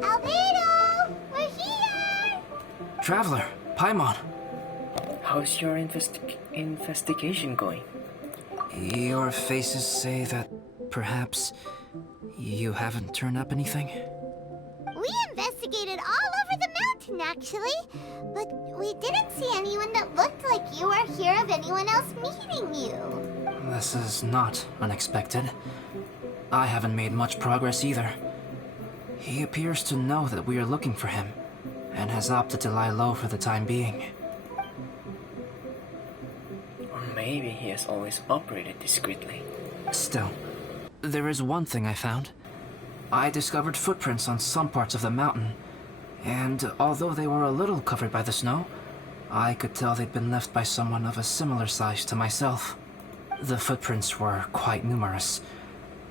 Albedo! We're here! Traveler, Paimon. How's your investigation going? Your faces say that perhaps you haven't turned up anything? We investigated all over the mountain, actually. But we didn't see anyone that looked like you or hear of anyone else meeting you. This is not unexpected. I haven't made much progress either. He appears to know that we are looking for him, and has opted to lie low for the time being. Or maybe he has always operated discreetly. Still, there is one thing I found. I discovered footprints on some parts of the mountain, and although they were a little covered by the snow, I could tell they'd been left by someone of a similar size to myself. The footprints were quite numerous,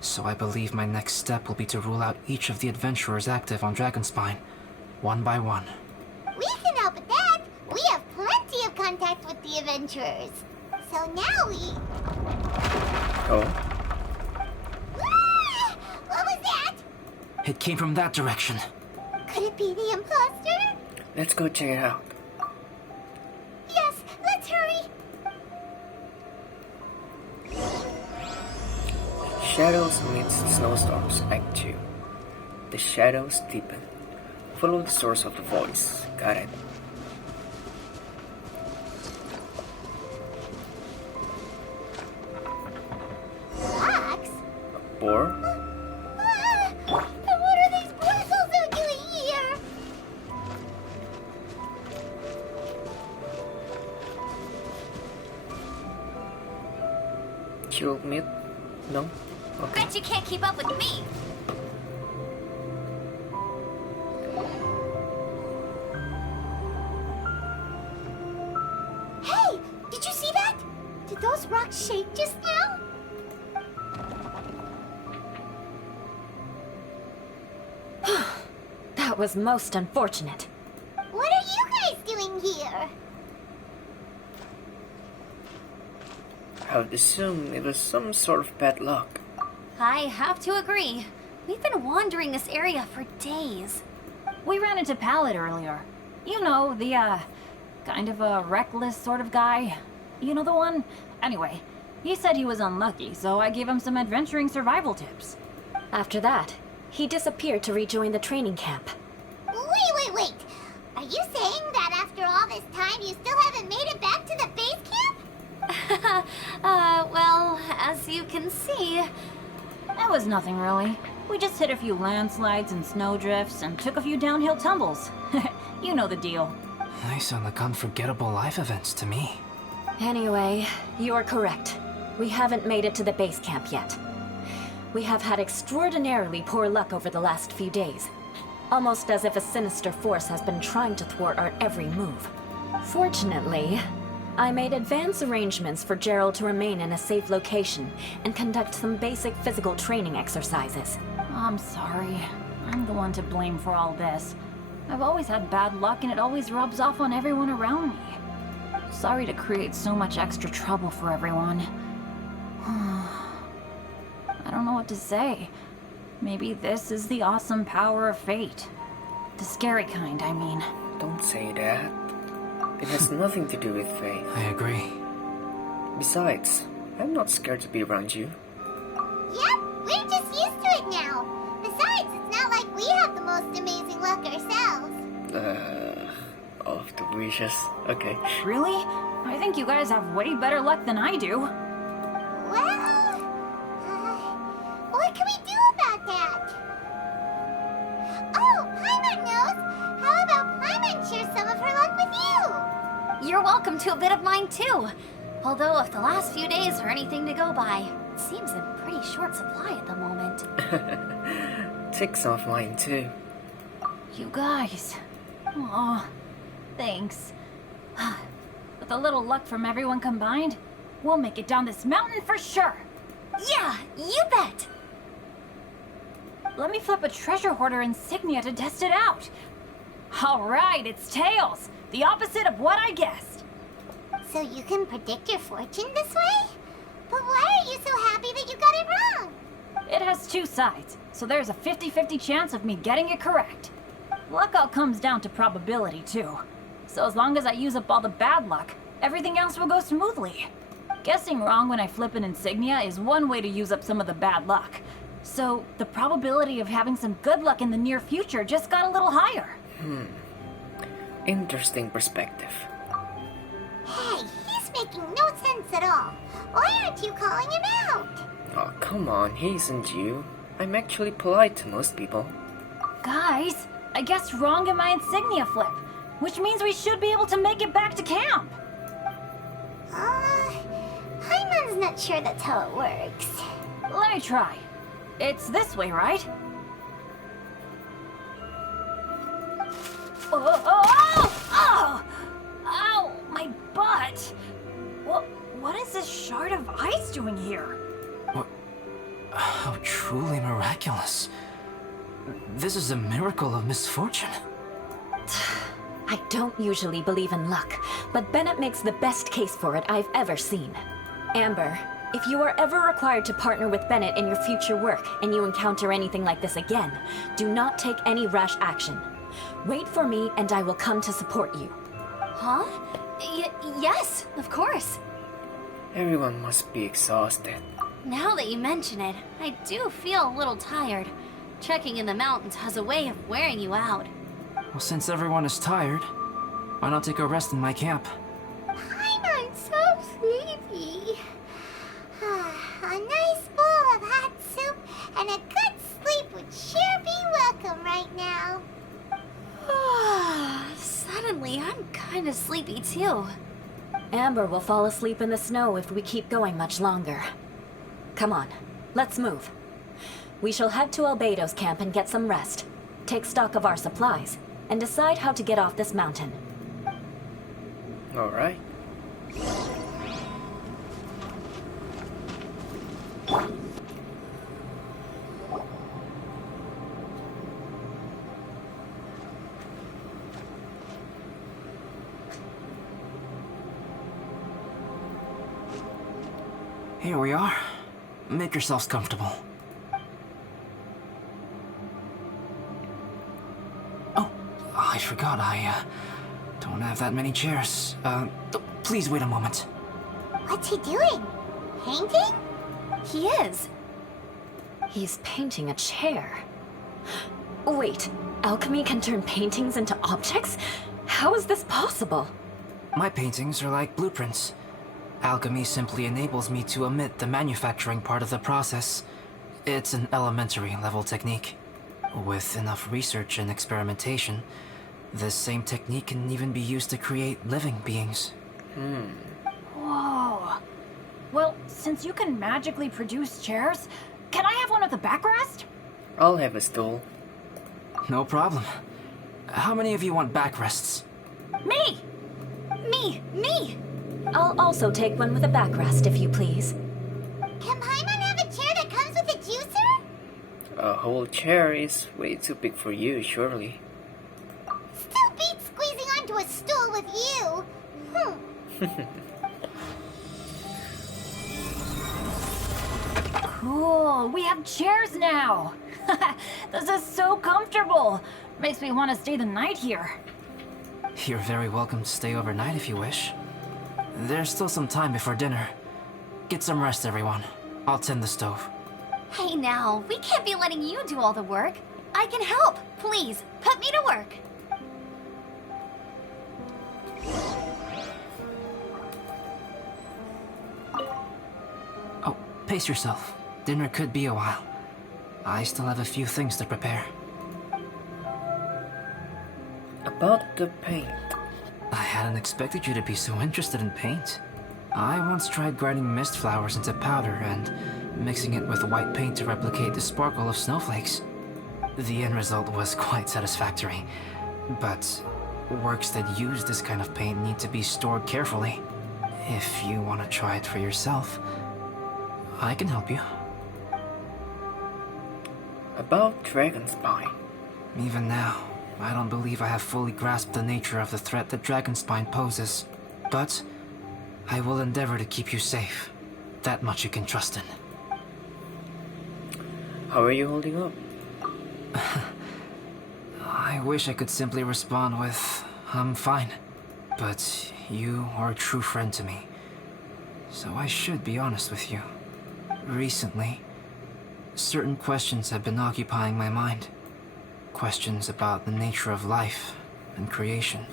so I believe my next step will be to rule out each of the adventurers active on Dragonspine, one by one. We can help with that. We have plenty of contact with the adventurers. So now we... Oh? Ah! What was that? It came from that direction. Could it be the imposter? Let's go check it out. Yes, let's hurry. Shadows Amidst Snowstorms Act 2. The shadows deepen. Follow the source of the voice. Got it. Fox? Or Ah! And what are these boys also doing here? you'll meet? No? Okay. Bet you can't keep up with me. Hey! Did you see that? Did those rocks shake just now? That was most unfortunate. What are you guys doing here? I would assume it was some sort of bad luck. I have to agree. We've been wandering this area for days. We ran into Pallet earlier. You know, the, kind of a reckless sort of guy. You know the one? Anyway, he said he was unlucky, so I gave him some adventuring survival tips. After that, he disappeared to rejoin the training camp. Wait. Are you saying that after all this time you still haven't made it back to the base camp? Well, as you can see... That was nothing really. We just hit a few landslides and snowdrifts and took a few downhill tumbles. You know the deal. They sound like unforgettable life events to me. Anyway, you are correct. We haven't made it to the base camp yet. We have had extraordinarily poor luck over the last few days. Almost as if a sinister force has been trying to thwart our every move. Fortunately, I made advance arrangements for Gerald to remain in a safe location and conduct some basic physical training exercises. I'm sorry. I'm the one to blame for all this. I've always had bad luck and it always rubs off on everyone around me. Sorry to create so much extra trouble for everyone. I don't know what to say. Maybe this is the awesome power of fate. The scary kind, I mean. Don't say that. It has nothing to do with fate. I agree. Besides, I'm not scared to be around you. Yep, we're just used to it now. Besides, it's not like we have the most amazing luck ourselves. Of the wishes. Okay. Really? I think you guys have way better luck than I do. Well, what can we do about that? Oh, Paimon knows. How about Paimon share some of her luck with you? You're welcome to a bit of mine too. Although if the last few days are anything to go by, it seems in pretty short supply at the moment. Take some of mine too. You guys. Aw, thanks. With a little luck from everyone combined, we'll make it down this mountain for sure. Yeah, you bet! Let me flip a treasure hoarder insignia to test it out. All right, it's tails. The opposite of what I guessed. So you can predict your fortune this way? But why are you so happy that you got it two sides, so there's a 50-50 chance of me getting it correct. Luck all comes down to probability, too. So as long as I use up all the bad luck, everything else will go smoothly. Guessing wrong when I flip an insignia is one way to use up some of the bad luck. So the probability of having some good luck in the near future just got a little higher. Interesting perspective. Hey, he's making no sense at all. Why aren't you calling him out? Oh, come on, he isn't you. I'm actually polite to most people. Guys, I guessed wrong in my insignia flip, which means we should be able to make it back to camp. Paimon's not sure that's how it works. Let me try. It's this way, right? Oh! Ow, my butt! What is this shard of ice doing here? How truly miraculous. This is a miracle of misfortune. I don't usually believe in luck, but Bennett makes the best case for it I've ever seen. Amber, if you are ever required to partner with Bennett in your future work and you encounter anything like this again, do not take any rash action. Wait for me and I will come to support you. Huh? Yes, of course. Everyone must be exhausted. Now that you mention it, I do feel a little tired. Trekking in the mountains has a way of wearing you out. Well, since everyone is tired, why not take a rest in my camp? Paimon's so sleepy. A nice bowl of hot soup and a good sleep would sure be welcome right now. Suddenly, I'm kind of sleepy too. Amber will fall asleep in the snow if we keep going much longer. Come on, let's move. We shall head to Albedo's camp and get some rest, take stock of our supplies, and decide how to get off this mountain. Alright. Here we are. Make yourselves comfortable. Oh, I forgot I don't have that many chairs. Please wait a moment. What's he doing? Painting? He is. He's painting a chair. Wait, alchemy can turn paintings into objects? How is this possible? My paintings are like blueprints. Alchemy simply enables me to omit the manufacturing part of the process. It's an elementary level technique. With enough research and experimentation, this same technique can even be used to create living beings. Whoa. Well, since you can magically produce chairs, can I have one with a backrest? I'll have a stool. No problem. How many of you want backrests? Me! Me! I'll also take one with a backrest, if you please. Can Paimon have a chair that comes with a juicer? A whole chair is way too big for you, surely. Still beats squeezing onto a stool with you. Cool, we have chairs now! This is so comfortable! Makes me want to stay the night here. You're very welcome to stay overnight if you wish. There's still some time before dinner. Get some rest, everyone. I'll tend the stove. Hey now, we can't be letting you do all the work. I can help. Please, put me to work. Oh, pace yourself. Dinner could be a while. I still have a few things to prepare. About the paint. I hadn't expected you to be so interested in paint. I once tried grinding mist flowers into powder and mixing it with white paint to replicate the sparkle of snowflakes. The end result was quite satisfactory, but works that use this kind of paint need to be stored carefully. If you want to try it for yourself, I can help you. About Dragonspine. Even now, I don't believe I have fully grasped the nature of the threat that Dragonspine poses, but I will endeavor to keep you safe. That much you can trust in. How are you holding up? I wish I could simply respond with, I'm fine. But you are a true friend to me. So I should be honest with you. Recently, certain questions have been occupying my mind. Questions about the nature of life and creation.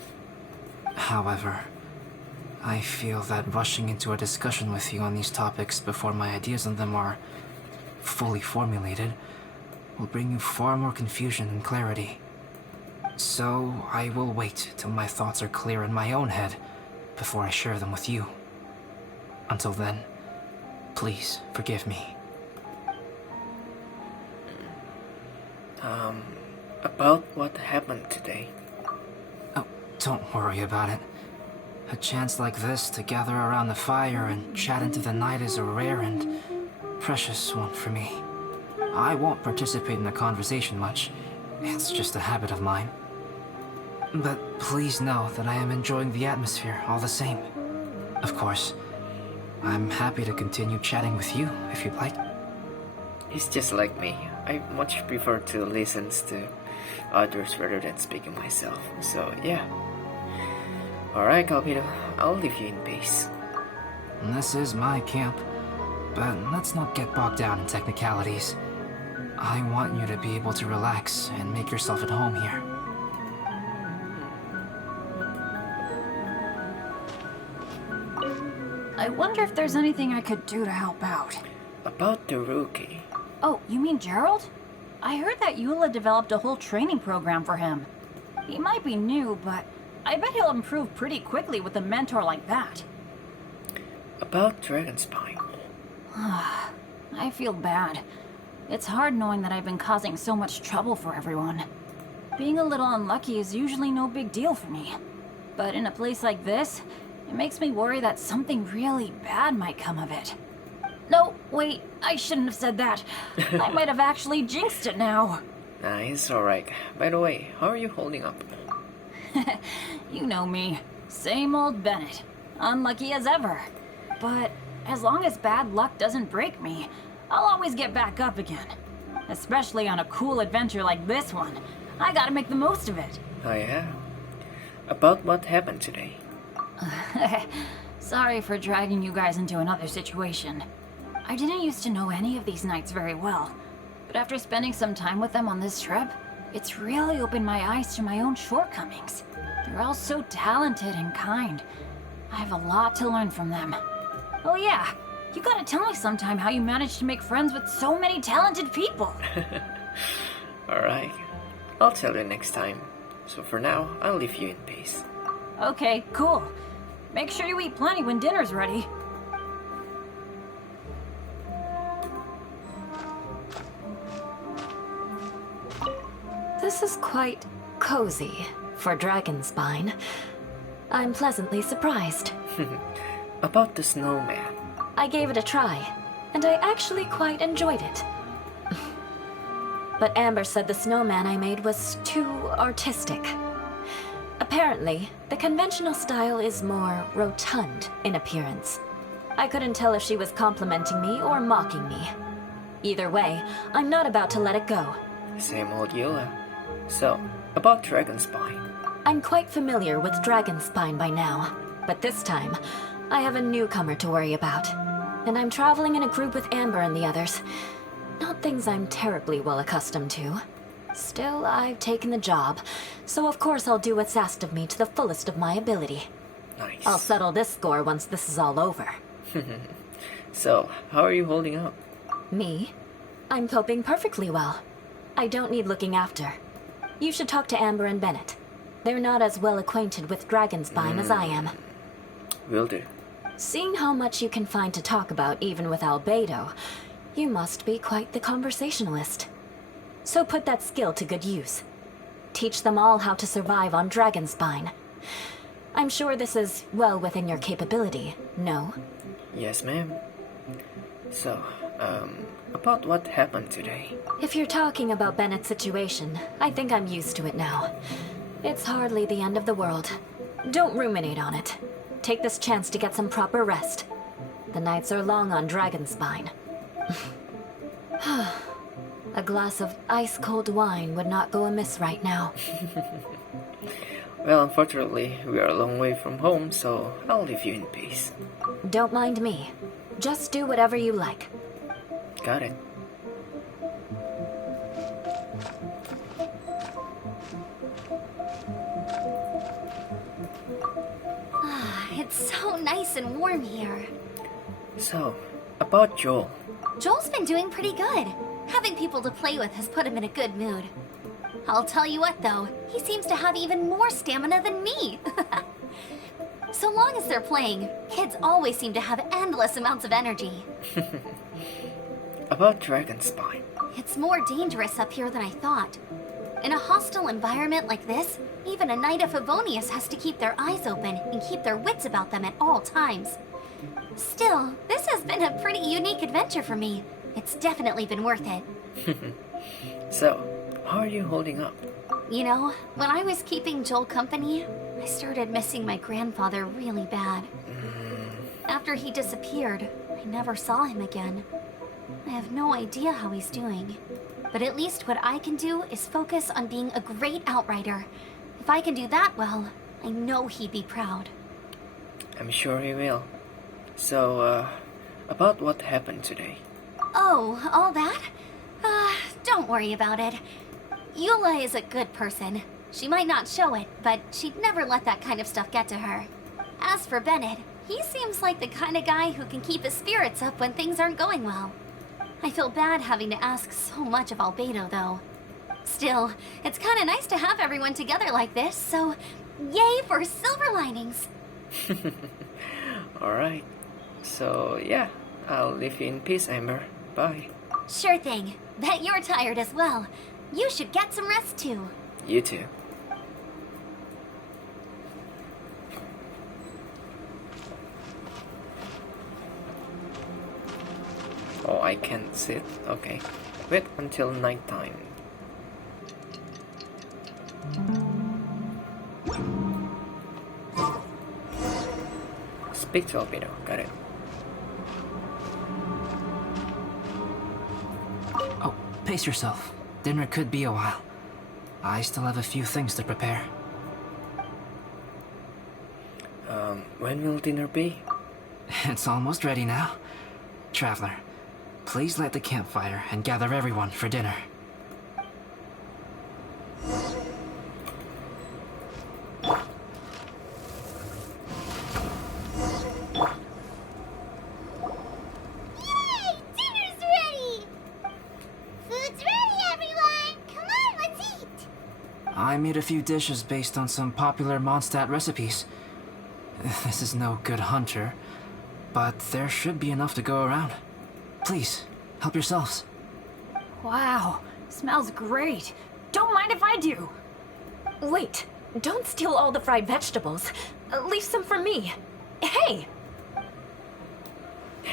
However, I feel that rushing into a discussion with you on these topics before my ideas on them are fully formulated will bring you far more confusion than clarity. So I will wait till my thoughts are clear in my own head before I share them with you. Until then, please forgive me. About what happened today? Oh, don't worry about it. A chance like this to gather around the fire and chat into the night is a rare and precious one for me. I won't participate in the conversation much. It's just a habit of mine. But please know that I am enjoying the atmosphere all the same. Of course, I'm happy to continue chatting with you if you'd like. He's just like me. I much prefer to listen to others rather than speaking myself. So yeah. Alright, Calvino, I'll leave you in peace. This is my camp, but let's not get bogged down in technicalities. I want you to be able to relax and make yourself at home here. I wonder if there's anything I could do to help out. About the rookie. Oh, you mean Gerald? I heard that Eula developed a whole training program for him. He might be new, but I bet he'll improve pretty quickly with a mentor like that. About Dragonspine. I feel bad. It's hard knowing that I've been causing so much trouble for everyone. Being a little unlucky is usually no big deal for me. But in a place like this, it makes me worry that something really bad might come of it. No, wait, I shouldn't have said that. I might have actually jinxed it now. Nah, it's alright. By the way, how are you holding up? You know me. Same old Bennett. Unlucky as ever. But as long as bad luck doesn't break me, I'll always get back up again. Especially on a cool adventure like this one. I gotta make the most of it. Oh yeah? About what happened today? Sorry for dragging you guys into another situation. I didn't used to know any of these knights very well, but after spending some time with them on this trip, it's really opened my eyes to my own shortcomings. They're all so talented and kind. I have a lot to learn from them. Oh yeah, you gotta tell me sometime how you managed to make friends with so many talented people. Alright, I'll tell you next time. So for now, I'll leave you in peace. Okay, cool. Make sure you eat plenty when dinner's ready. This is quite cozy for Dragonspine. I'm pleasantly surprised. About the snowman. I gave it a try, and I actually quite enjoyed it. But Amber said the snowman I made was too artistic. Apparently, the conventional style is more rotund in appearance. I couldn't tell if she was complimenting me or mocking me. Either way, I'm not about to let it go. Same old Eula. So, about Dragonspine. I'm quite familiar with Dragonspine by now, but this time, I have a newcomer to worry about. And I'm traveling in a group with Amber and the others. Not things I'm terribly well accustomed to. Still, I've taken the job, so of course I'll do what's asked of me to the fullest of my ability. Nice. I'll settle this score once this is all over. So, how are you holding up? Me? I'm coping perfectly well. I don't need looking after. You should talk to Amber and Bennett. They're not as well acquainted with Dragonspine as I am. Will do. Seeing how much you can find to talk about even with Albedo, you must be quite the conversationalist. So put that skill to good use. Teach them all how to survive on Dragonspine. I'm sure this is well within your capability, no? Yes, ma'am. So, about what happened today? If you're talking about Bennett's situation, I think I'm used to it now. It's hardly the end of the world. Don't ruminate on it. Take this chance to get some proper rest. The nights are long on Dragonspine. A glass of ice-cold wine would not go amiss right now. Well, unfortunately, we are a long way from home, so I'll leave you in peace. Don't mind me. Just do whatever you like. Got it. It's so nice and warm here. So, about Joel. Joel's been doing pretty good. Having people to play with has put him in a good mood. I'll tell you what though, he seems to have even more stamina than me. So long as they're playing, kids always seem to have endless amounts of energy. About Dragonspine. It's more dangerous up here than I thought. In a hostile environment like this, even a Knight of Favonius has to keep their eyes open and keep their wits about them at all times. Still, this has been a pretty unique adventure for me. It's definitely been worth it. So, how are you holding up? You know, when I was keeping Joel company, I started missing my grandfather really bad. After he disappeared, I never saw him again. I have no idea how he's doing. But at least what I can do is focus on being a great outrider. If I can do that well, I know he'd be proud. I'm sure he will. So, about what happened today? Oh, all that? Don't worry about it. Eula is a good person. She might not show it, but she'd never let that kind of stuff get to her. As for Bennett, he seems like the kind of guy who can keep his spirits up when things aren't going well. I feel bad having to ask so much of Albedo, though. Still, it's kind of nice to have everyone together like this, so yay for silver linings! Alright. So, yeah, I'll leave you in peace, Amber. Bye. Sure thing. Bet you're tired as well. You should get some rest too. You too. Oh, I can't sit? Okay. Wait until nighttime. Speak to Albedo. Got it. Oh, pace yourself. Dinner could be a while. I still have a few things to prepare. When will dinner be? It's almost ready now. Traveler, please light the campfire and gather everyone for dinner. Yay! Dinner's ready! Food's ready, everyone! Come on, let's eat! I made a few dishes based on some popular Mondstadt recipes. This is no good hunter, but there should be enough to go around. Please, help yourselves. Wow, smells great. Don't mind if I do. Wait, don't steal all the fried vegetables. Leave some for me. Hey!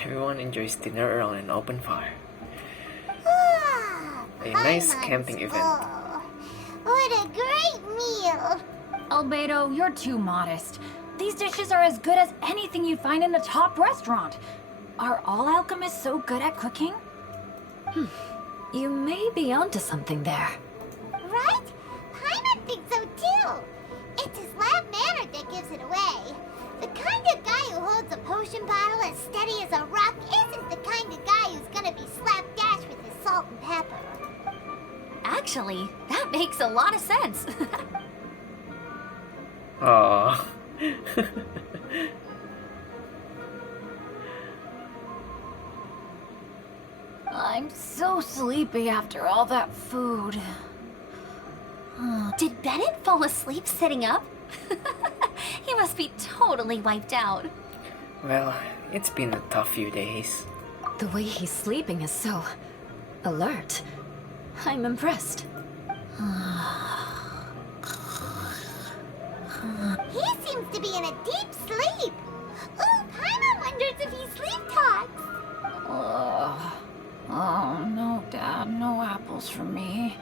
Everyone enjoys dinner around an open fire. Ah, A nice Paimon's camping event. full. What a great meal! Albedo, you're too modest. These dishes are as good as anything you'd find in a top restaurant. Are all alchemists so good at cooking? You may be onto something there. Right? Paimon thinks so too. It's his loud manner that gives it away. The kind of guy who holds a potion bottle as steady as a rock isn't the kind of guy who's gonna be slapdash with his salt and pepper. Actually, that makes a lot of sense. Aww. I'm so sleepy after all that food. Did Bennett fall asleep sitting up? He must be totally wiped out. Well, it's been a tough few days. The way he's sleeping is so alert. I'm impressed. He seems to be in a deep sleep. Ooh, Paimon wonders if he sleep talks. Oh, no, Dad, no apples for me.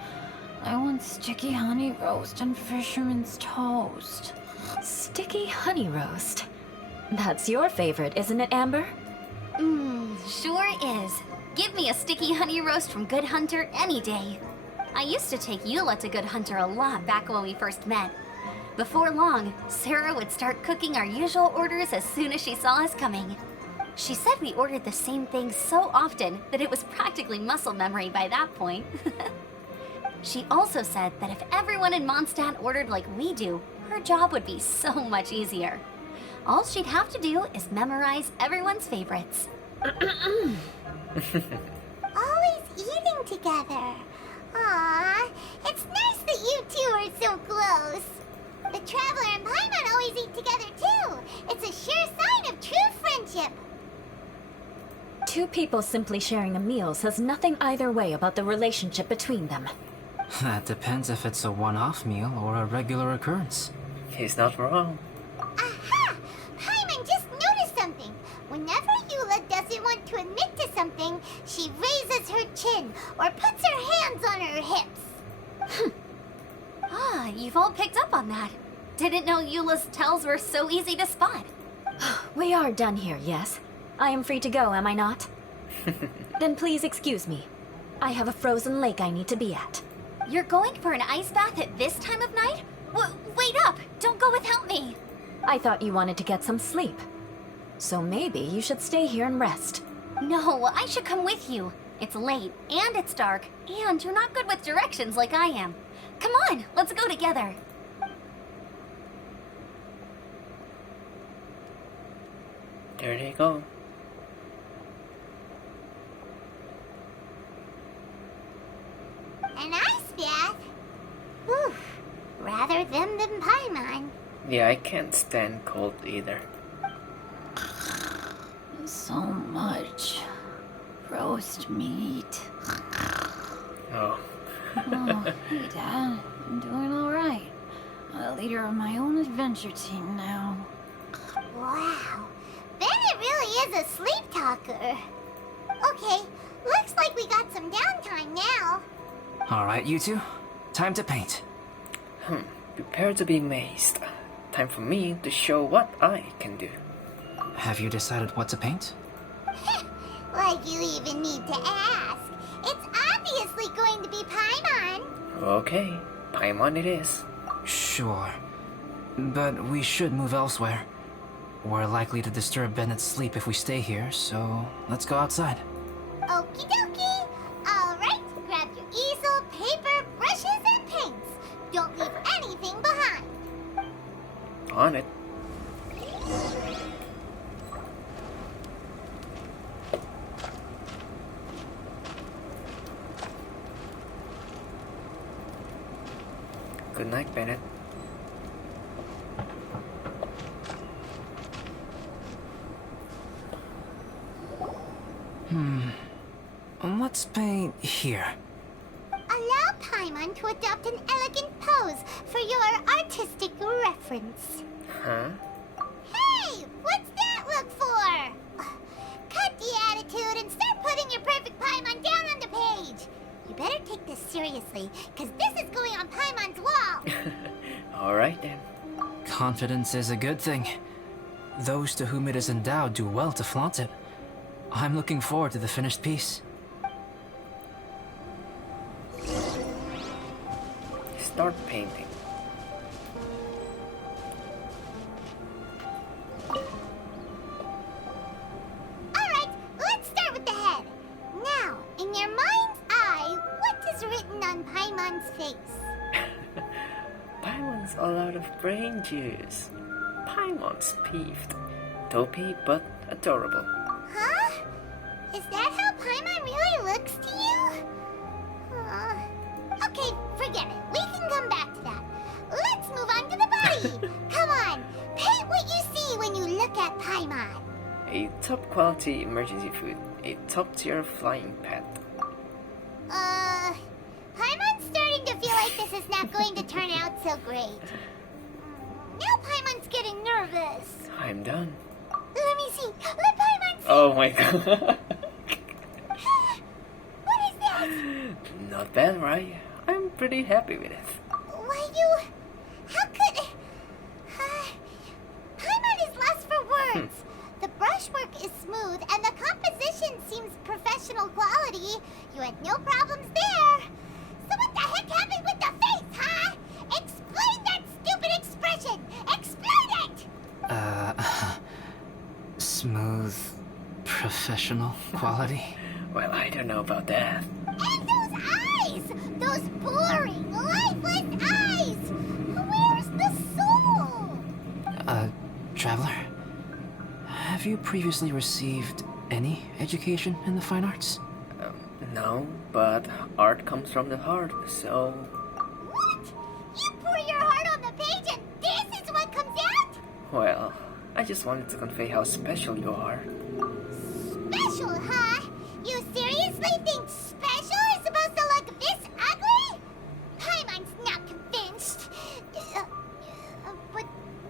I want sticky honey roast and fisherman's toast. Sticky honey roast. That's your favorite, isn't it, Amber? Sure is. Give me a sticky honey roast from Good Hunter any day. I used to take Eula to Good Hunter a lot back when we first met. Before long, Sarah would start cooking our usual orders as soon as she saw us coming. She said we ordered the same thing so often that it was practically muscle memory by that point. She also said that if everyone in Mondstadt ordered like we do, her job would be so much easier. All she'd have to do is memorize everyone's favorites. Always eating together. Aww, it's nice that you two are so close. The Traveler and Paimon always eat together too. It's a sure sign of true friendship. Two people simply sharing a meal says nothing either way about the relationship between them. That depends if it's a one-off meal or a regular occurrence. He's not wrong. Aha! Paimon just noticed something. Whenever Eula doesn't want to admit to something, she raises her chin or puts her hands on her hips. Ah, you've all picked up on that. Didn't know Eula's tells were so easy to spot. We are done here, yes? I am free to go, am I not? Then please excuse me. I have a frozen lake I need to be at. You're going for an ice bath at this time of night? Wait up! Don't go without me! I thought you wanted to get some sleep. So maybe you should stay here and rest. No, I should come with you. It's late, and it's dark, and you're not good with directions like I am. Come on, let's go together. There they go. An ice bath? Whew. Rather them than Paimon. Yeah, I can't stand cold either. So much roast meat. Oh. Oh, hey, Dad. I'm doing all right. A leader of my own adventure team now. Wow. Bennett really is a sleep talker. Okay, looks like we got some downtime now. Alright, you two. Time to paint. Prepare to be amazed. Time for me to show what I can do. Have you decided what to paint? Like you even need to ask. It's obviously going to be Paimon. Okay, Paimon it is. Sure. But we should move elsewhere. We're likely to disturb Bennett's sleep if we stay here, so let's go outside. Okie dokie. Alright, grab your easel, paper, brushes, and paints. Don't leave anything behind. On it. Good night, Bennett. Let's paint here. Allow Paimon to adopt an elegant pose for your artistic reference. Huh? Hey, what's that look for? Cut the attitude and start putting your perfect Paimon down on the page. You better take this seriously, because this is going on Paimon's wall. Alright then. Confidence is a good thing. Those to whom it is endowed do well to flaunt it. I'm looking forward to the finished piece. Start painting. Alright, let's start with the head. Now, in your mind's eye, what is written on Paimon's face? Paimon's all out of brain juice. Paimon's peeved. Dopey but adorable. Huh? Is that how Paimon really looks to you? Okay, forget it. We can come back to that. Let's move on to the body. Come on, paint what you see when you look at Paimon. A top quality emergency food. A top tier flying pet. Paimon's starting to feel like this is not going to turn out so great. Now Paimon's getting nervous. I'm done. Let me see. Let Paimon see. Oh my god. What is this? Not bad, right? I'm pretty happy with it. Why you... How could... Paimon is lost for words. The brushwork is smooth and the composition exceptional quality. You had no problems there. So what the heck happened with the face, huh? Explain that stupid expression! Explain it! Smooth, professional quality? Well, I don't know about that. And those eyes! Those boring, lifeless eyes! Where's the soul? Traveler? Have you previously received any education in the fine arts? No, but art comes from the heart, so... What? You pour your heart on the page and this is what comes out? Well, I just wanted to convey how special you are. Special, huh? You seriously think special is supposed to look this ugly? Paimon's not convinced. But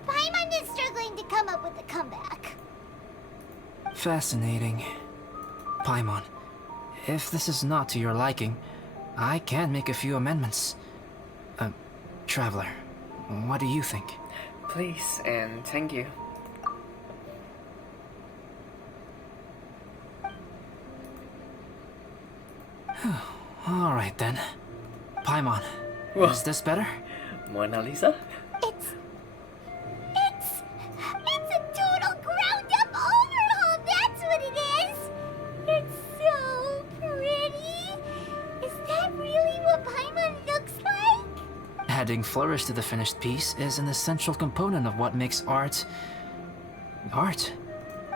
Paimon is struggling to come up with a comeback. Fascinating. Paimon, if this is not to your liking, I can make a few amendments. Traveler, what do you think? Please, and thank you. Alright then. Paimon, Whoa. is this better? Mona Lisa? It's a total ground-up overhaul, that's what it is! It's so pretty! Is that really what Paimon looks like? Adding flourish to the finished piece is an essential component of what makes art... art.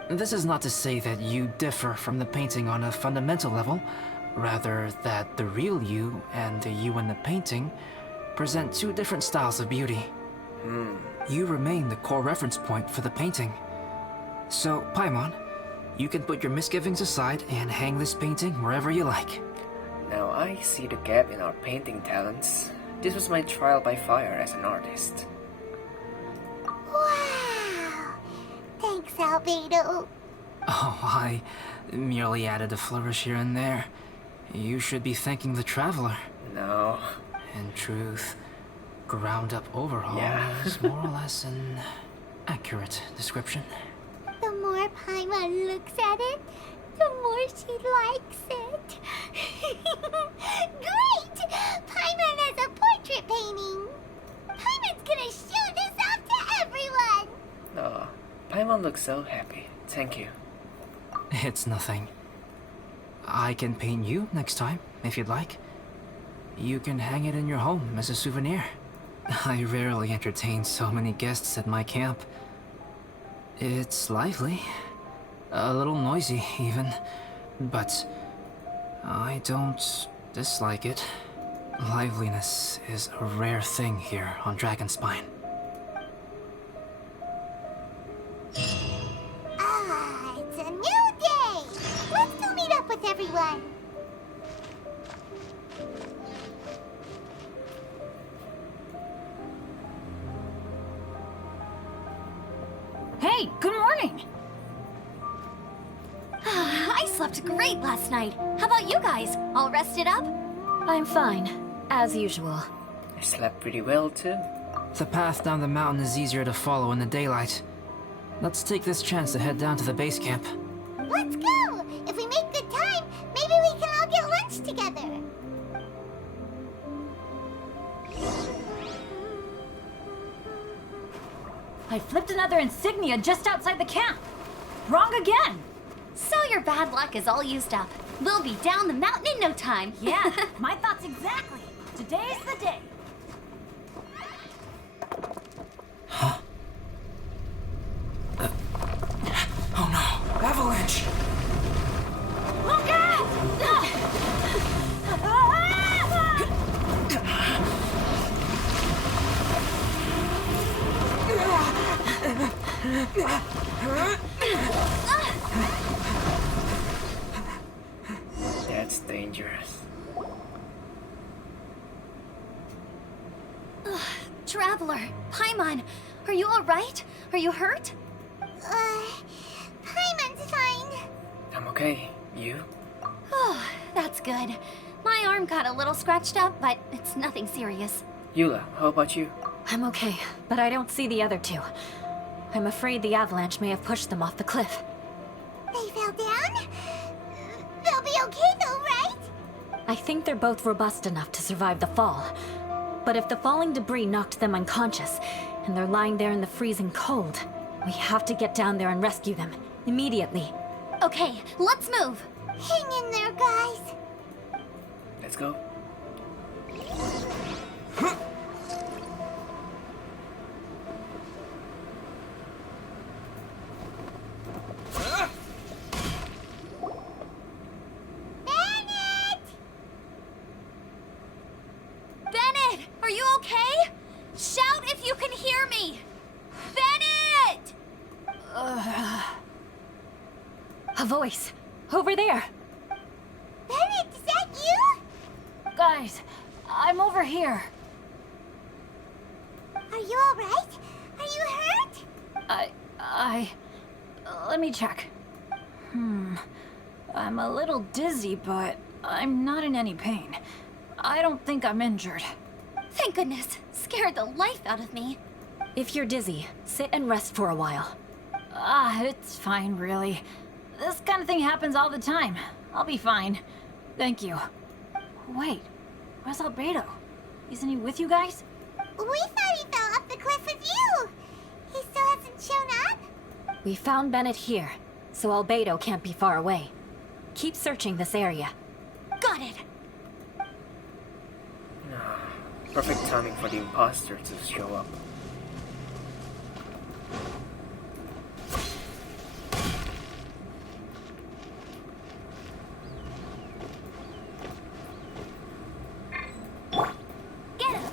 This is not to say that you differ from the painting on a fundamental level, rather that the real you and the you in the painting present two different styles of beauty. You remain the core reference point for the painting. So, Paimon, you can put your misgivings aside and hang this painting wherever you like. Now I see the gap in our painting talents. This was my trial by fire as an artist. Wow! Thanks, Albedo. Oh, I merely added a flourish here and there. You should be thanking the Traveler. No. In truth, ground-up overhaul Yeah. is more or less an accurate description. The more Paimon looks at it, the more she likes it. Great! Paimon has a portrait painting. Paimon's gonna show this off to everyone. Oh, Paimon looks so happy. Thank you. It's nothing. I can paint you next time, if you'd like. You can hang it in your home as a souvenir. I rarely entertain so many guests at my camp. It's lively. A little noisy, even. But I don't dislike it. Liveliness is a rare thing here on Dragonspine. Ah, it's a new day. Let's go meet up with everyone. Hey, good morning! I slept great last night. How about you guys? All rested up? I'm fine, as usual. I slept pretty well too. The path down the mountain is easier to follow in the daylight. Let's take this chance to head down to the base camp. Let's go. If we make good time, maybe we can all get lunch together. I flipped another insignia just outside the camp. Wrong again! So your bad luck is all used up. We'll be down the mountain in no time. Yeah, my thoughts exactly. Today's the day. Oh no! Avalanche! Look out! That's dangerous. Traveler, Paimon, are you alright? Are you hurt? Paimon's fine. I'm okay. You? Oh, that's good. My arm got a little scratched up, but it's nothing serious. Eula, how about you? I'm okay, but I don't see the other two. I'm afraid the avalanche may have pushed them off the cliff. They fell down? They'll be okay I think they're both robust enough to survive the fall. But if the falling debris knocked them unconscious, and they're lying there in the freezing cold, we have to get down there and rescue them, immediately. Okay, let's move. Hang in there, guys. Let's go. Bennett! Bennett, are you okay? Shout if you can hear me. Bennett! A voice! Over there! Bennett, is that you? Guys, I'm over here. Are you alright? Are you hurt? Let me check. I'm a little dizzy, but I'm not in any pain. I don't think I'm injured. Thank goodness. Scared the life out of me. If you're dizzy, sit and rest for a while. It's fine, really. This kind of thing happens all the time. I'll be fine. Thank you. Wait, where's Albedo? Isn't he with you guys? We thought he fell off the cliff with you. He still hasn't shown up? We found Bennett here, so Albedo can't be far away. Keep searching this area. Got it. Perfect timing for the imposter to show up. Get him.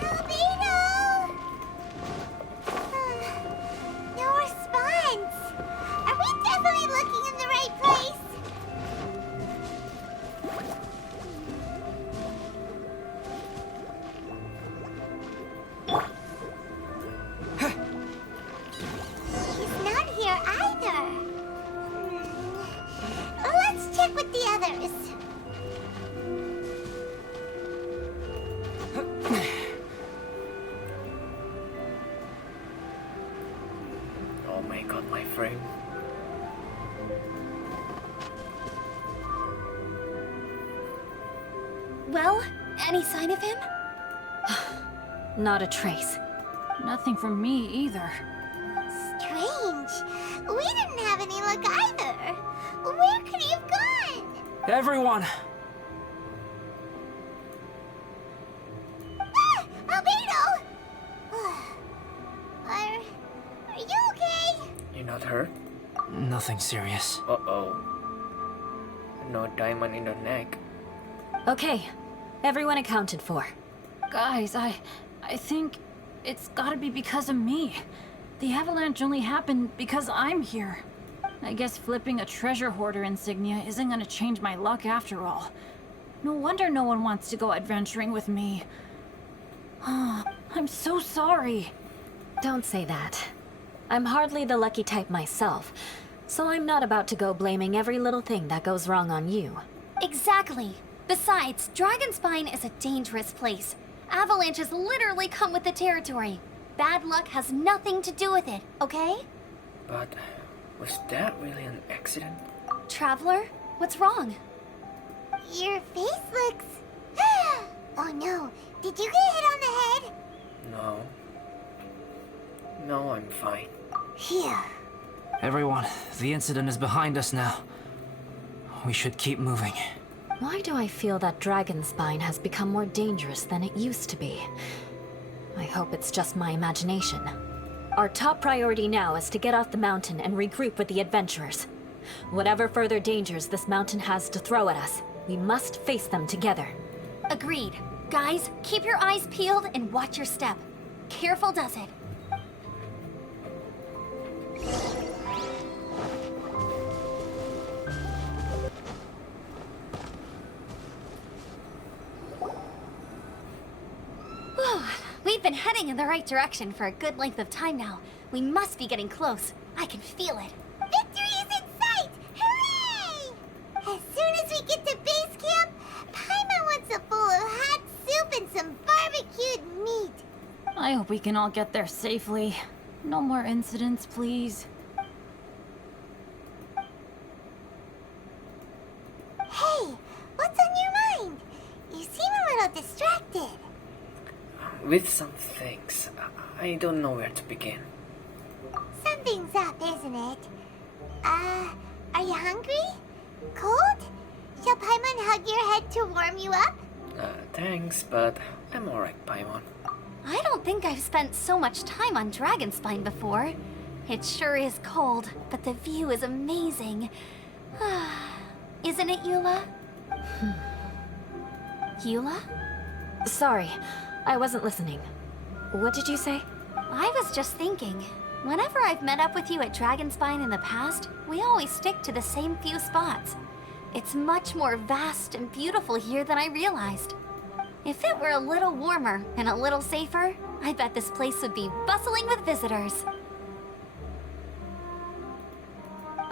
Albedo! No response. Are we definitely looking in the right place? He's not here either. Let's check with the others. Oh my god, my frame. Well, any sign of him? Not a trace. Nothing from me either. Strange. We didn't have any luck either. Where could he have gone? Everyone! Ah! Albedo! Are you okay? You're not hurt? Nothing serious. Uh-oh. No diamond in the neck. Okay, everyone accounted for. Guys, I think it's gotta be because of me. The avalanche only happened because I'm here. I guess flipping a treasure hoarder insignia isn't gonna change my luck after all. No wonder no one wants to go adventuring with me. I'm so sorry. Don't say that. I'm hardly the lucky type myself, so I'm not about to go blaming every little thing that goes wrong on you. Exactly. Besides, Dragonspine is a dangerous place. Avalanches literally come with the territory. Bad luck has nothing to do with it, okay? But was that really an accident? Traveler, what's wrong? Your face looks... Oh no, did you get hit on the head? No. No, I'm fine. Phew. Everyone, the incident is behind us now. We should keep moving. Why do I feel that Dragonspine has become more dangerous than it used to be? I hope it's just my imagination. Our top priority now is to get off the mountain and regroup with the adventurers. Whatever further dangers this mountain has to throw at us, we must face them together. Agreed. Guys, keep your eyes peeled and watch your step. Careful does it. Whew, we've been heading in the right direction for a good length of time now. We must be getting close. I can feel it. Victory is in sight! Hooray! As soon as we get to base camp, Paimon wants a bowl of hot soup and some barbecued meat. I hope we can all get there safely. No more incidents, please. Hey, what's on your mind? You seem a little distracted. With some things, I don't know where to begin. Something's up, isn't it? Are you hungry? Cold? Shall Paimon hug your head to warm you up? Thanks, but I'm alright, Paimon. I don't think I've spent so much time on Dragonspine before. It sure is cold, but the view is amazing. Isn't it, Eula? Eula? Sorry, I wasn't listening. What did you say? I was just thinking, whenever I've met up with you at Dragonspine in the past, we always stick to the same few spots. It's much more vast and beautiful here than I realized. If it were a little warmer and a little safer, I bet this place would be bustling with visitors.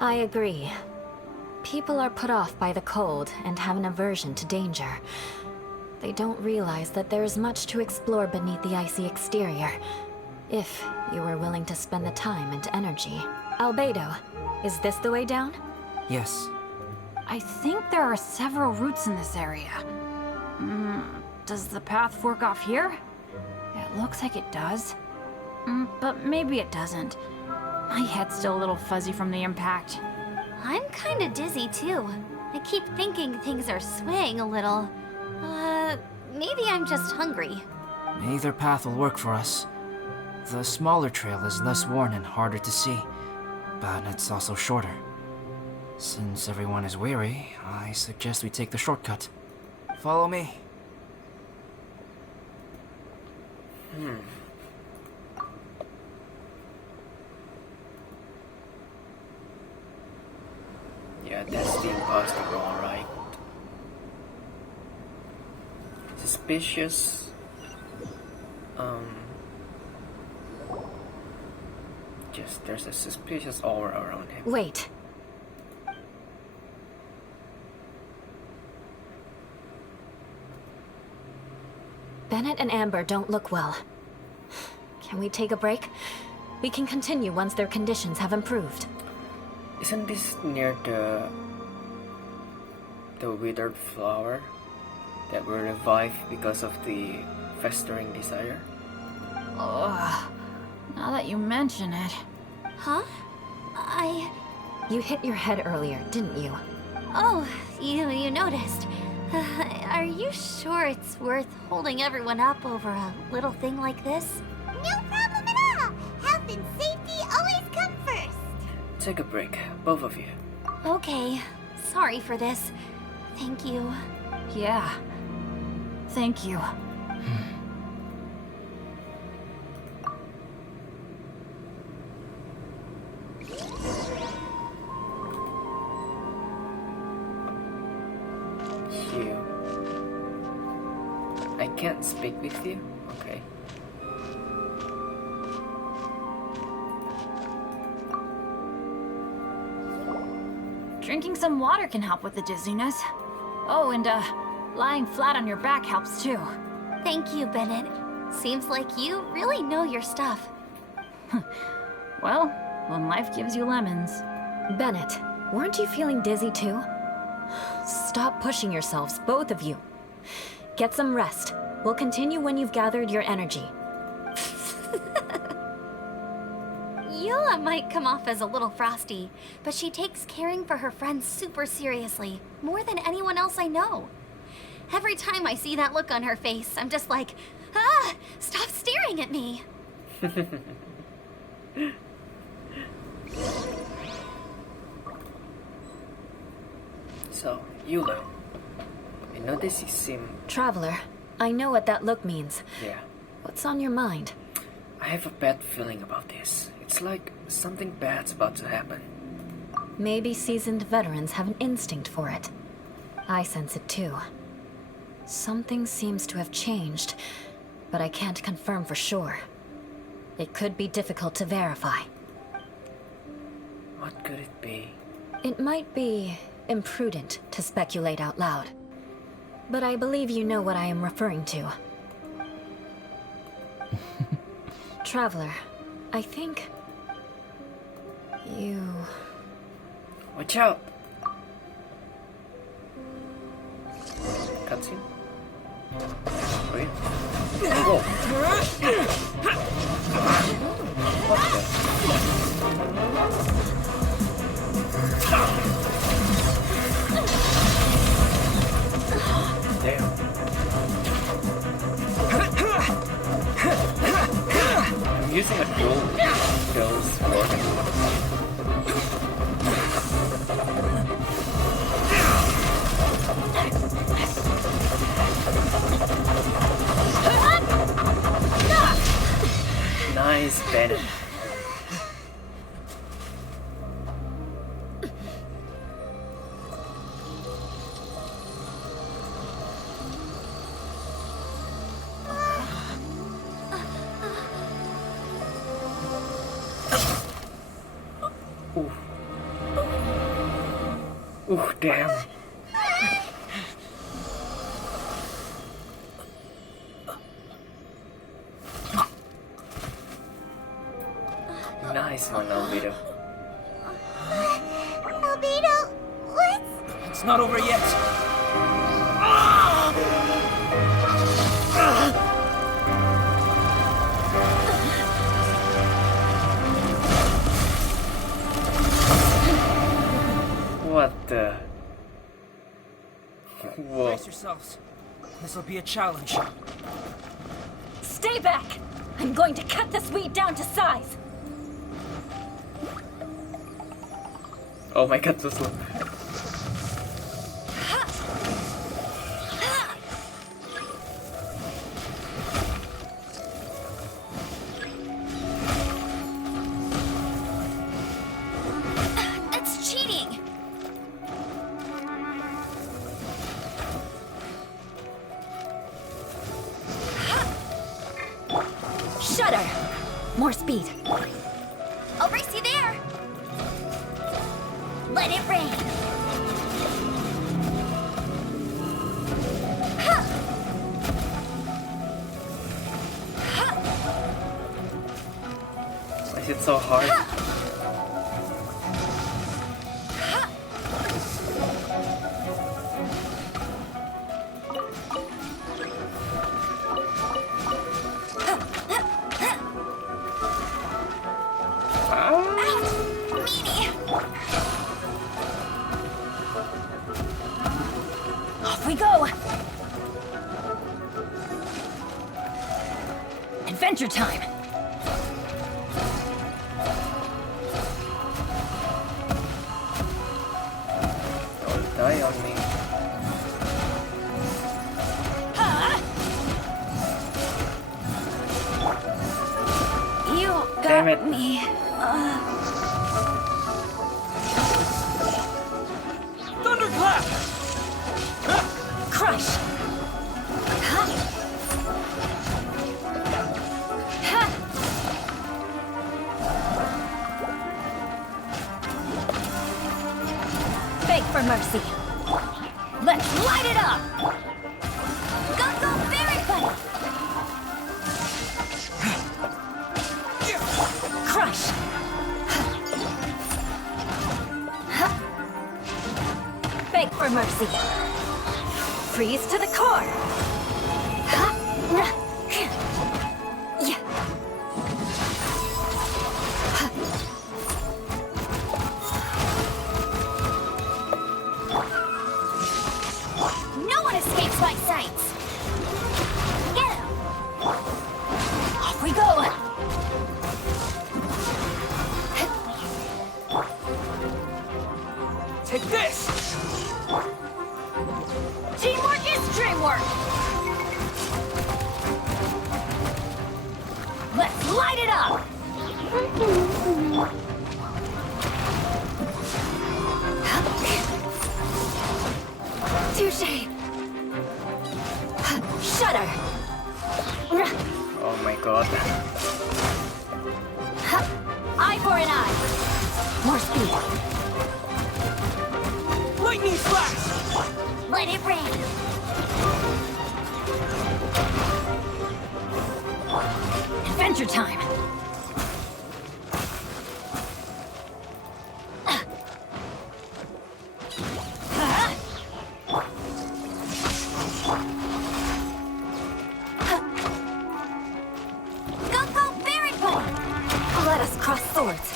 I agree. People are put off by the cold and have an aversion to danger. They don't realize that there is much to explore beneath the icy exterior, if you were willing to spend the time and energy. Albedo, is this the way down? Yes. I think there are several routes in this area. Does the path fork off here? It looks like it does. But maybe it doesn't. My head's still a little fuzzy from the impact. I'm kinda dizzy too. I keep thinking things are swaying a little. Maybe I'm just hungry. Either path will work for us. The smaller trail is less worn and harder to see, but it's also shorter. Since everyone is weary, I suggest we take the shortcut. Follow me. Yeah, that's the impossible, alright. Suspicious. Just there's a suspicious aura around him. Wait. Bennett and Amber don't look well. Can we take a break? We can continue once their conditions have improved. Isn't this near the withered flower that were revived because of the festering desire? Ugh. Now that you mention it. Huh? You hit your head earlier, didn't you? Oh, you noticed. Are you sure it's worth holding everyone up over a little thing like this? No problem at all. Health and safety always come first. Take a break, both of you. Okay. Sorry for this. Thank you. Yeah. Thank you. You. I can't speak with you? Okay. Drinking some water can help with the dizziness. Oh, and lying flat on your back helps too. Thank you, Bennett. Seems like you really know your stuff. Well, when life gives you lemons. Bennett, weren't you feeling dizzy too? Stop pushing yourselves, both of you. Get some rest. We'll continue when you've gathered your energy. Eula might come off as a little frosty, but she takes caring for her friends super seriously, more than anyone else I know. Every time I see that look on her face, I'm just like, stop staring at me. So, Eula, I notice you seem... Traveler, I know what that look means. Yeah. What's on your mind? I have a bad feeling about this. It's like something bad's about to happen. Maybe seasoned veterans have an instinct for it. I sense it too. Something seems to have changed, but I can't confirm for sure. It could be difficult to verify. What could it be? It might be imprudent to speculate out loud, but I believe you know what I am referring to. Traveler, I think... you... Watch out! Cutscene? Wait. Whoa! What the? Damn. I'm using a dual skills organ. Nice, Bennett. Ooh. Ooh, damn. Nice one, Albedo. Albedo, what's... It's not over yet. What the? Whoa. Brace yourselves. This'll be a challenge. Stay back! I'm going to cut this weed down to size! Oh my god, this one. That's cheating! Shudder! More speed. I'll race you there! Let it rain! Why is it so hard? Off we go! Adventure time! Don't die on me. You Damn got it. me. Thunderclap! Crush! Beg for mercy. Let's light it up! Go very funny! Crush! Beg for mercy. Freeze to the core! Yeah. No one escapes my sights! Get him! Off we go! Take this! Teamwork is dreamwork! Let's light it up! Touche! Shudder! Oh my god. Eye for an eye! More speed! Lightning flash! Let it rain! Adventure time! cross swords.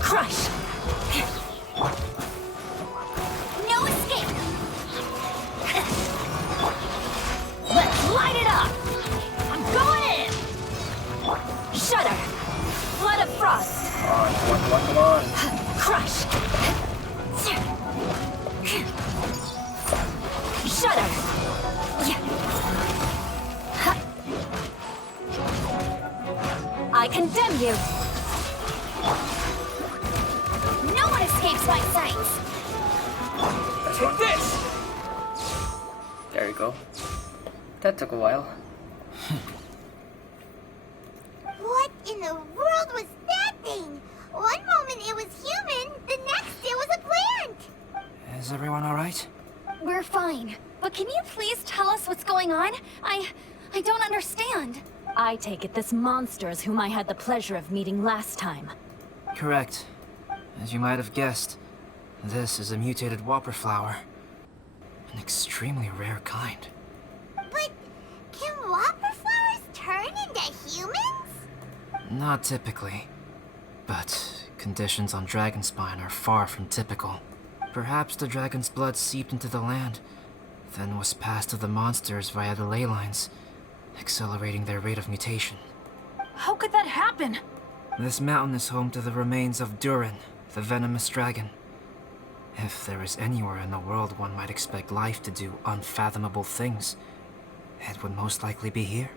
Crush! No escape! Let's light it up! I'm going in! Shudder! Flood of frost! Come on. Crush! Shudder! I condemn you! No one escapes my sights! Take this! There you go. That took a while. What in the world was that thing? One moment it was human, the next it was a plant! Is everyone alright? We're fine. But can you please tell us what's going on? I don't understand. I take it this monster is whom I had the pleasure of meeting last time. Correct. As you might have guessed, this is a mutated whopper flower. An extremely rare kind. But can whopper flowers turn into humans? Not typically. But conditions on Dragonspine are far from typical. Perhaps the dragon's blood seeped into the land, then was passed to the monsters via the ley lines, accelerating their rate of mutation. How could that happen? This mountain is home to the remains of Durin, the venomous dragon. If there is anywhere in the world one might expect life to do unfathomable things, it would most likely be here.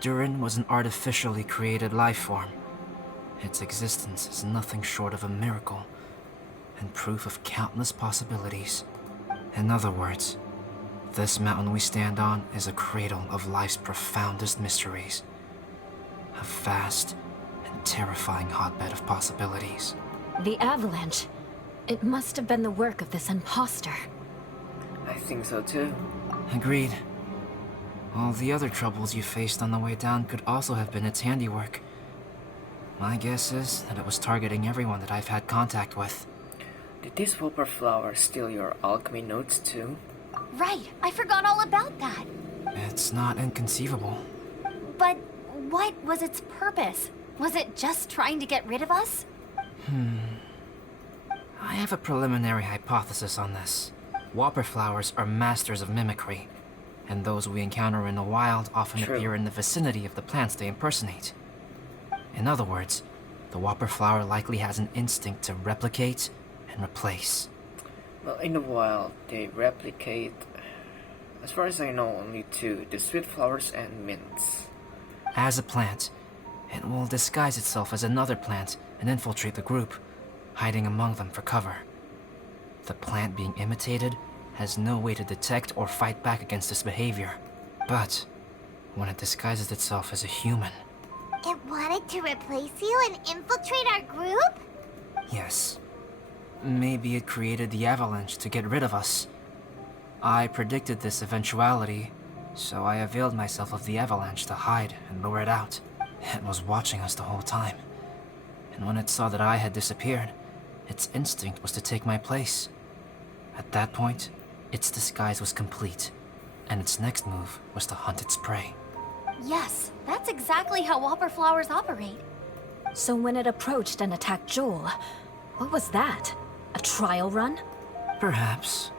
Durin was an artificially created life form. Its existence is nothing short of a miracle, and proof of countless possibilities. In other words, this mountain we stand on is a cradle of life's profoundest mysteries. A vast and terrifying hotbed of possibilities. The avalanche. It must have been the work of this imposter. I think so too. Agreed. All the other troubles you faced on the way down could also have been its handiwork. My guess is that it was targeting everyone that I've had contact with. Did this whopper flower steal your alchemy notes too? Right, I forgot all about that. It's not inconceivable. But what was its purpose? Was it just trying to get rid of us? I have a preliminary hypothesis on this. Whopper flowers are masters of mimicry, and those we encounter in the wild often True. appear in the vicinity of the plants they impersonate. In other words, the whopper flower likely has an instinct to replicate and replace. Well, in the wild, they replicate, as far as I know, only two, the sweet flowers and mints. As a plant, it will disguise itself as another plant and infiltrate the group, hiding among them for cover. The plant being imitated has no way to detect or fight back against this behavior. But when it disguises itself as a human, It wanted to replace you and infiltrate our group? yes, maybe it created the avalanche to get rid of us. I predicted this eventuality, so I availed myself of the avalanche to hide and lure it out. It was watching us the whole time, and when it saw that I had disappeared, its instinct was to take my place. At that point, its disguise was complete, and its next move was to hunt its prey. Yes, that's exactly how whopper flowers operate. So when it approached and attacked Joel, what was that? A trial run? Perhaps.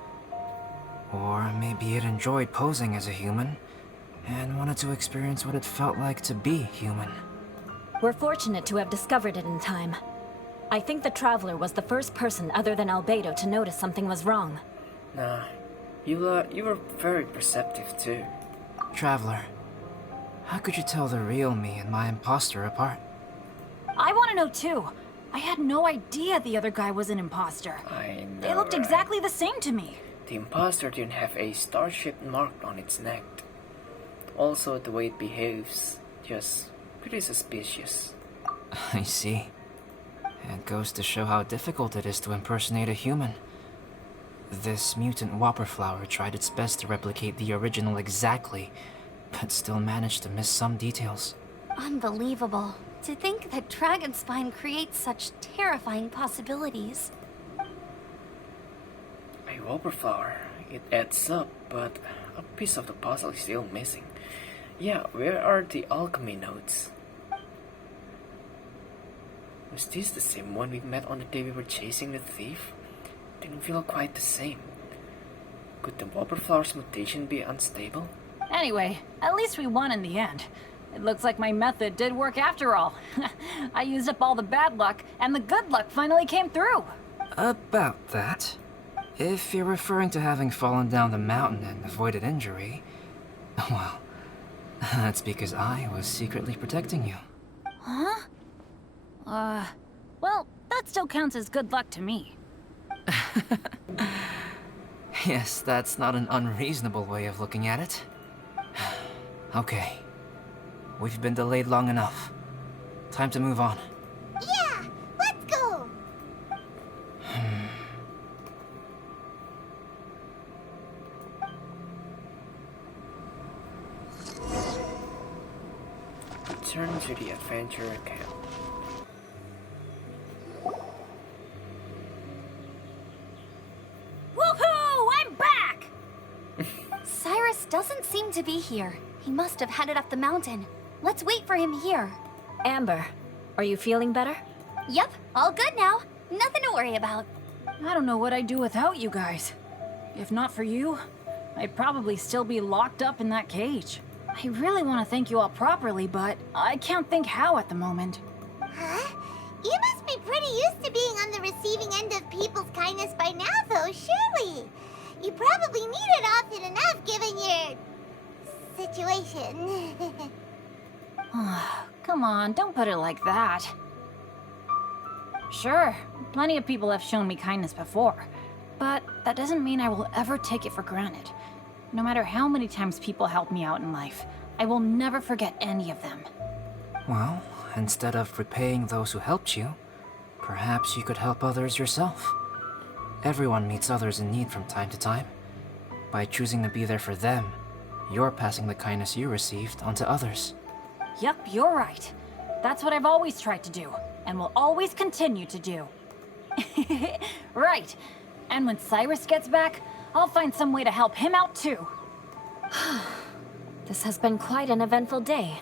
Or maybe it enjoyed posing as a human, and wanted to experience what it felt like to be human. We're fortunate to have discovered it in time. I think the Traveler was the first person other than Albedo to notice something was wrong. Nah, you were very perceptive too. Traveler, how could you tell the real me and my imposter apart? I want to know too. I had no idea the other guy was an imposter. I know, They looked right? exactly the same to me. The imposter didn't have a star-shaped mark on its neck. Also, the way it behaves, just pretty suspicious. I see. It goes to show how difficult it is to impersonate a human. This mutant whopper flower tried its best to replicate the original exactly, but still managed to miss some details. Unbelievable. To think that Dragonspine creates such terrifying possibilities. A whopper flower, it adds up, but a piece of the puzzle is still missing. Yeah, where are the alchemy notes? Was this the same one we met on the day we were chasing the thief? Didn't feel quite the same. Could the wildflower's mutation be unstable? Anyway, at least we won in the end. It looks like my method did work after all. I used up all the bad luck, and the good luck finally came through. About that. If you're referring to having fallen down the mountain and avoided injury, well, that's because I was secretly protecting you. Huh? Well, that still counts as good luck to me. Yes, that's not an unreasonable way of looking at it. Okay. We've been delayed long enough. Time to move on. Yeah, let's go. Return to the adventure camp. Woohoo! I'm back! Cyrus doesn't seem to be here. He must have headed up the mountain. Let's wait for him here. Amber, are you feeling better? Yep, all good now. Nothing to worry about. I don't know what I'd do without you guys. If not for you, I'd probably still be locked up in that cage. I really want to thank you all properly, but I can't think how at the moment. Huh? You must be pretty used to being on the receiving end of people's kindness by now, though, surely. You probably need it often enough, given your situation. Come on, don't put it like that. Sure, plenty of people have shown me kindness before, but that doesn't mean I will ever take it for granted. No matter how many times people help me out in life, I will never forget any of them. Well, instead of repaying those who helped you, perhaps you could help others yourself. Everyone meets others in need from time to time. By choosing to be there for them, you're passing the kindness you received onto others. Yep, you're right. That's what I've always tried to do, and will always continue to do. Right. And when Cyrus gets back, I'll find some way to help him out too. This has been quite an eventful day.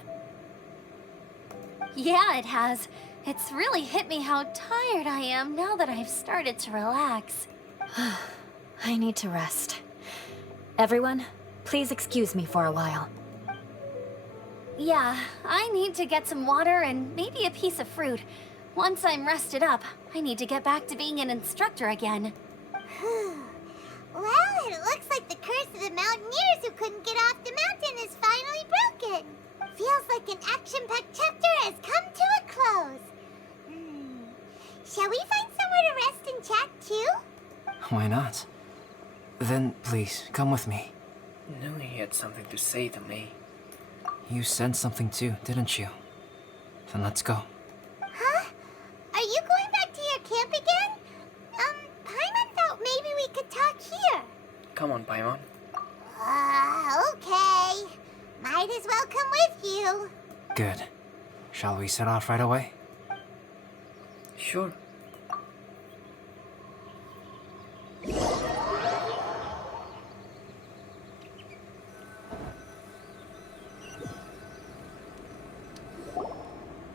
Yeah, it has. It's really hit me how tired I am now that I've started to relax. I need to rest. Everyone, please excuse me for a while. Yeah, I need to get some water and maybe a piece of fruit. Once I'm rested up, I need to get back to being an instructor again. Well, it looks like the curse of the mountaineers who couldn't get off the mountain is finally broken. Feels like an action-packed chapter has come to a close. Shall we find somewhere to rest and chat too? Why not? Then please, come with me. Knew he had something to say to me. You sensed something too, didn't you? Then let's go. Huh? Are you going back to your camp again? Paimon thought maybe we could talk here. Come on, Paimon. Okay. Might as well come with you. Good. Shall we set off right away? Sure.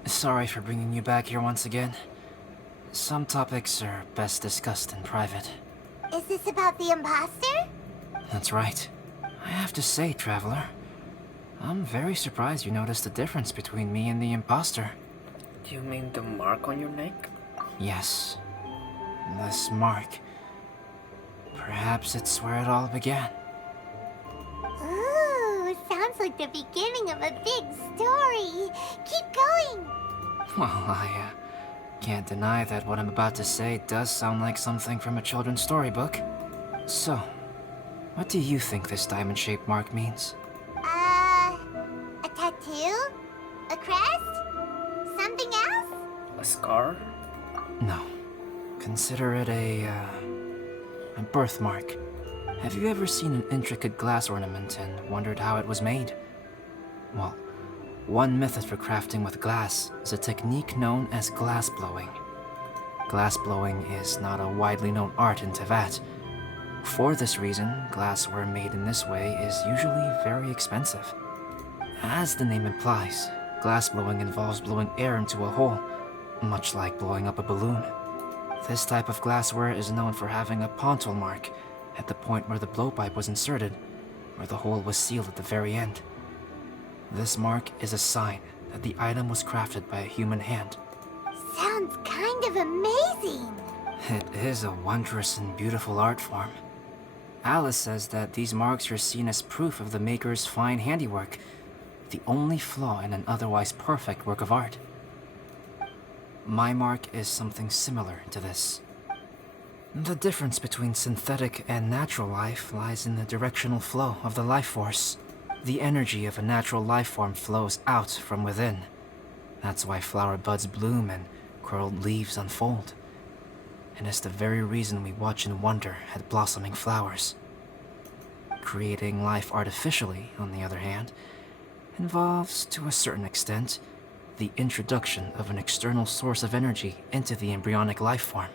Sorry for bringing you back here once again. Some topics are best discussed in private. Is this about the imposter? That's right. I have to say, Traveler, I'm very surprised you noticed the difference between me and the imposter. Do you mean the mark on your neck? Yes. This mark. Perhaps it's where it all began. Ooh, sounds like the beginning of a big story. Keep going. Well, I can't deny that what I'm about to say does sound like something from a children's storybook. So, what do you think this diamond-shaped mark means? A tattoo? A crest? Something else? A scar? No. Consider it a birthmark. Have you ever seen an intricate glass ornament and wondered how it was made? Well, one method for crafting with glass is a technique known as glass blowing. Glass blowing is not a widely known art in Teyvat. For this reason, glassware made in this way is usually very expensive. As the name implies, glass blowing involves blowing air into a hole, much like blowing up a balloon. This type of glassware is known for having a pontil mark at the point where the blowpipe was inserted, where the hole was sealed at the very end. This mark is a sign that the item was crafted by a human hand. Sounds kind of amazing. It is a wondrous and beautiful art form. Alice says that these marks are seen as proof of the maker's fine handiwork, the only flaw in an otherwise perfect work of art. My mark is something similar to this. The difference between synthetic and natural life lies in the directional flow of the life force. The energy of a natural life form flows out from within. That's why flower buds bloom and curled leaves unfold. And it's the very reason we watch and wonder at blossoming flowers. Creating life artificially, on the other hand, involves, to a certain extent, the introduction of an external source of energy into the embryonic life form.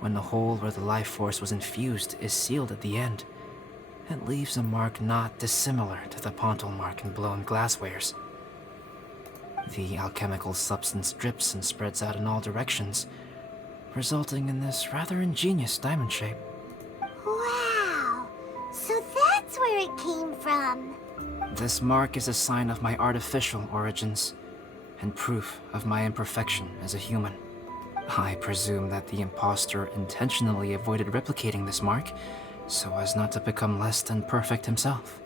When the hole where the life force was infused is sealed at the end, it leaves a mark not dissimilar to the pontil mark in blown glasswares. The alchemical substance drips and spreads out in all directions, resulting in this rather ingenious diamond shape. Wow! So that's where it came from. This mark is a sign of my artificial origins, and proof of my imperfection as a human. I presume that the impostor intentionally avoided replicating this mark, so as not to become less than perfect himself.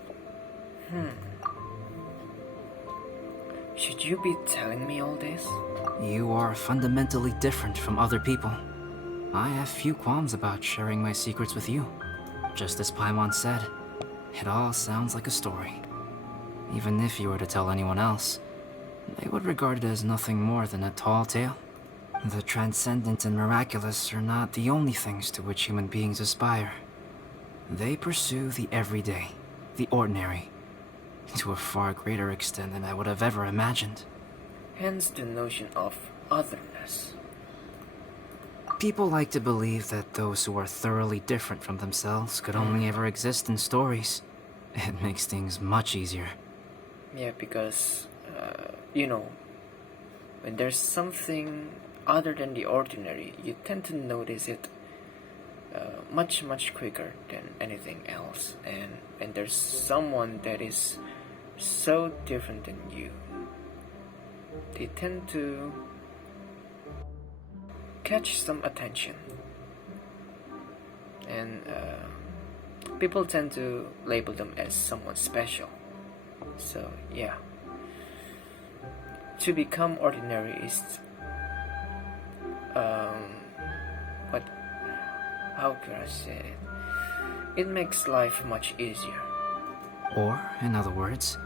Should you be telling me all this? You are fundamentally different from other people. I have few qualms about sharing my secrets with you. Just as Paimon said, it all sounds like a story. Even if you were to tell anyone else, they would regard it as nothing more than a tall tale. The transcendent and miraculous are not the only things to which human beings aspire. They pursue the everyday, the ordinary, to a far greater extent than I would have ever imagined. Hence the notion of otherness. People like to believe that those who are thoroughly different from themselves could only ever exist in stories. It makes things much easier. Yeah, because, when there's something other than the ordinary, you tend to notice it much quicker than anything else. And when there's someone that is so different than you, they tend to catch some attention. And people tend to label them as someone special. So, yeah. To become ordinary is but how can I say it? It makes life much easier. Or, in other words,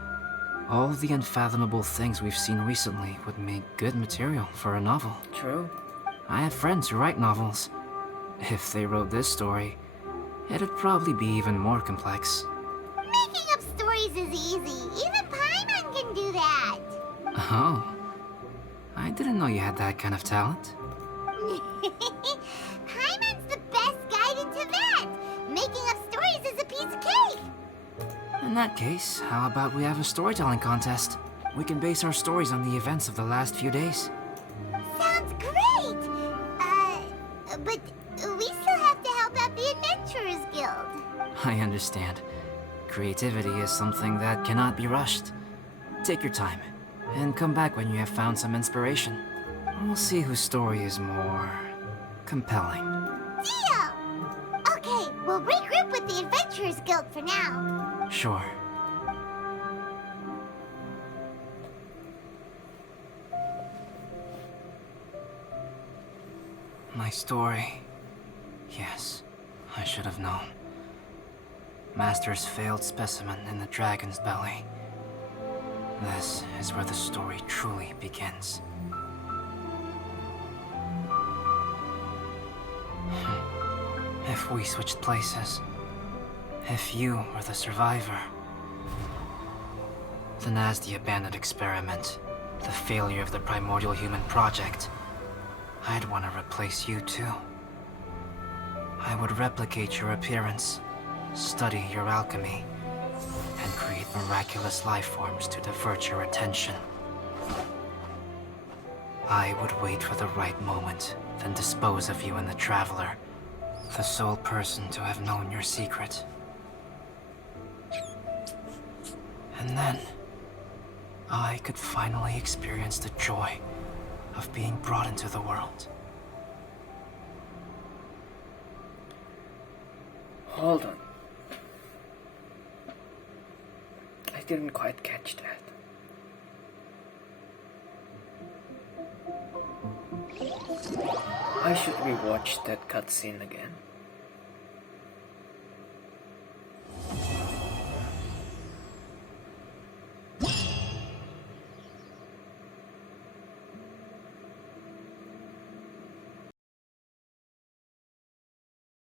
all the unfathomable things we've seen recently would make good material for a novel. True. I have friends who write novels. If they wrote this story, it'd probably be even more complex. Making up stories is easy. Even Paimon can do that. Oh. I didn't know you had that kind of talent. Paimon's the best guide into that. Making up stories is a piece of cake. In that case, how about we have a storytelling contest? We can base our stories on the events of the last few days. Sounds great. But we still have to help out the Adventurers Guild. I understand. Creativity is something that cannot be rushed. Take your time, and come back when you have found some inspiration. We'll see whose story is more compelling. Deal! Okay, we'll regroup with the Adventurers Guild for now. Sure. My story. Yes, I should have known. Master's failed specimen in the dragon's belly. This is where the story truly begins. If we switched places, if you were the survivor, then as the abandoned experiment, the failure of the primordial human project, I'd want to replace you too. I would replicate your appearance, study your alchemy, and create miraculous life forms to divert your attention. I would wait for the right moment, then dispose of you and the Traveler, the sole person to have known your secret. And then, I could finally experience the joy of being brought into the world. Hold on. I didn't quite catch that. I should rewatch that cutscene again.